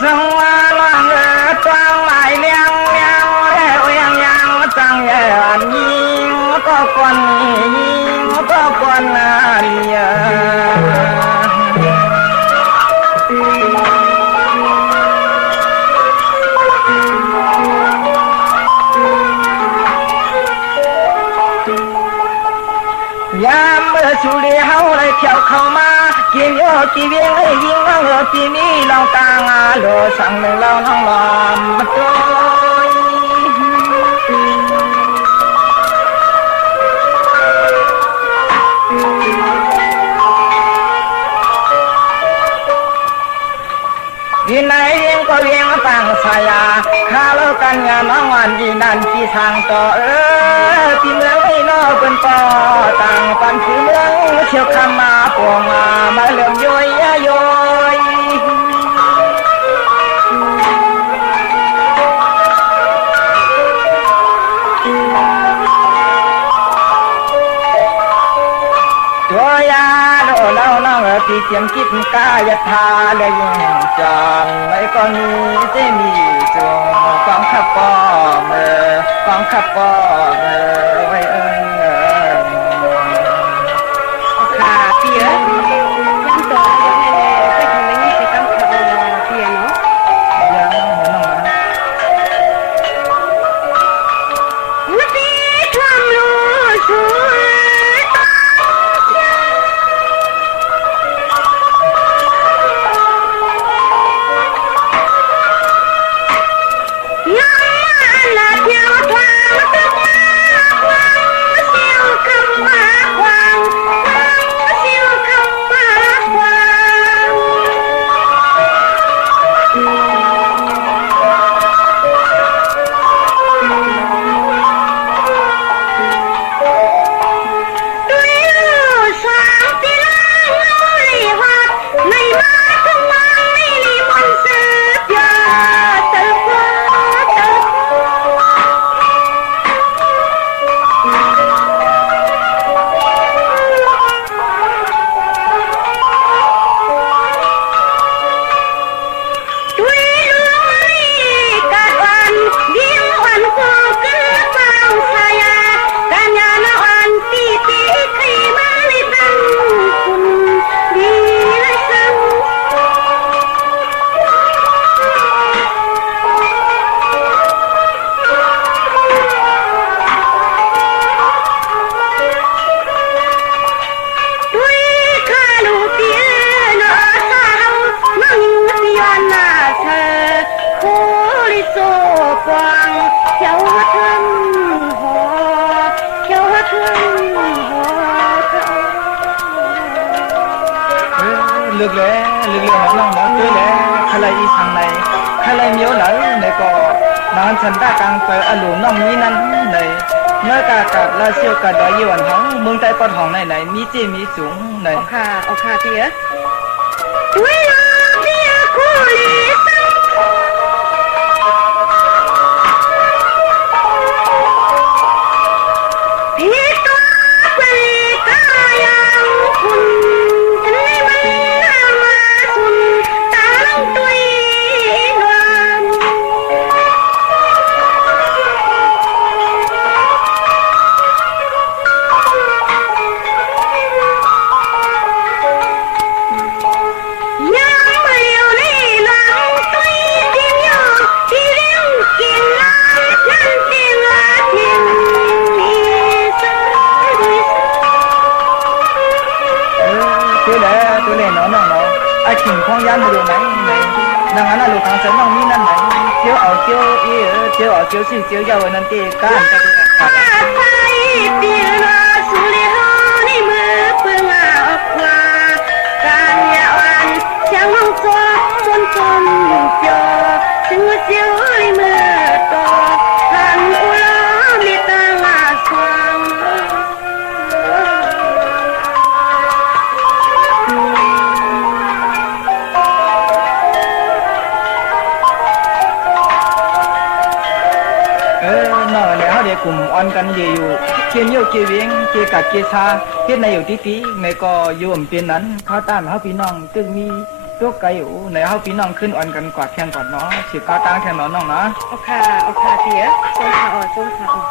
生啊浪儿装来亮亮的样样张眼睛个关你个关哪里呀呀么处理好来跳靠嘛见有几边的银我比你老大啊路上的老浪浪不多原来人个人帮啥呀卡路干呀忙完的难去上多ที่เมืองไอ้นอเป็นปอต่างปันคือเมืองเชี่ยวคำมาปวงมาเลื่อมย้อยย้อยตัวยาโดเล่าน้องที่เจียมคิดกายทาเลยยังจองไม่ก็มีเจมีจงกองขับปอเมื่อกองขับปอเมื่อไว้ค่ะเปียยังต่อยังไงไปทำอย่างนี้สิต้องขับเปียเนาะยังเหมือนน้องนะวุฒิทำรู้ช่วยlực lẽ hợp lòng đó tới lẽ khai lại y thằng này khai lại miếu lỡ này có nàng chân ta càng phải ăn lù nong như năn này nói cả là siêu cả đó yêu anh hóng mương tay con hòn này mi chê mi xuống này โอค่ะเปียเวลาเปียคู่ลี情况也没有难呢，那俺那路上是弄你那难，就熬就是就要我能得干的。cùng ănกันอยู่เกี่ยวเกี่ยวเวียงเกี่ยวกับเกี่ยวชาเกี่ยวในอยู่ที่ปีไม่ก็อยู่อมเป็นนั้นเขาตามเขาพี่น้องจึงมี ตัวไก่อยู่ไหนเฮาพี่น้องขึ้นอ่อนกันกว่าแข่งก่อนเนาะสิก้าวตั้งแข่งเนาะน้องเนาะเอาค่ะเปียจงขาอ่อนจงขาอ่อน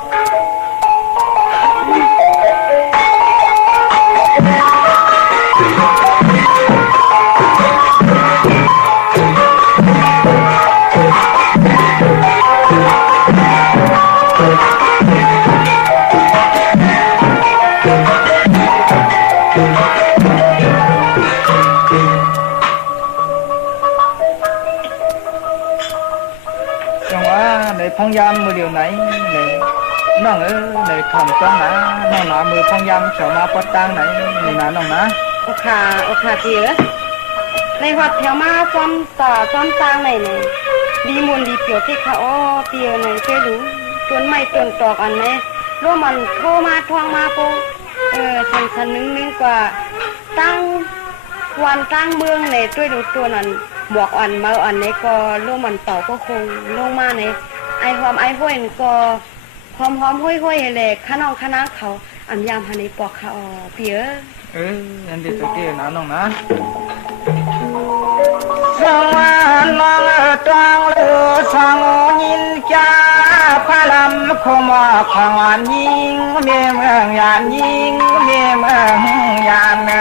จังว่าในพองยามมือเดียวไหนในน้องในถ่อมจ้องนะน้องหนามือพองยามเฉามาปอดตังไหนนี่นะน้องนะเอาค่ะเปียในวัดแถวมาซ้อมต่อซ้อมตางไหนเนี่ยดีมวนดีเปียวที่เขาอ้อเปียไหนเคยรู้จนไม่จนตอกอันไหนร่วมมันโทรมาทวงมาโปฉันนึงกว่าตั้งวันตั้งเมืองในด้วยดูตัวนั้นบอกอันมาอันในก็ร่วมมันเป่าก็คงลงมาในไอหอมไอห้วยก็หอมห้วยเลยข้าน้องข้าน้าเขาอันยามฮันในปอกเขาเปียอันเดียวเตี้ยนะน้องนะสองน้องตวงเลือสองยินจ้าพาลำคงมาของอันยิงเมียเมืองยานยิงเมียเมืองยาน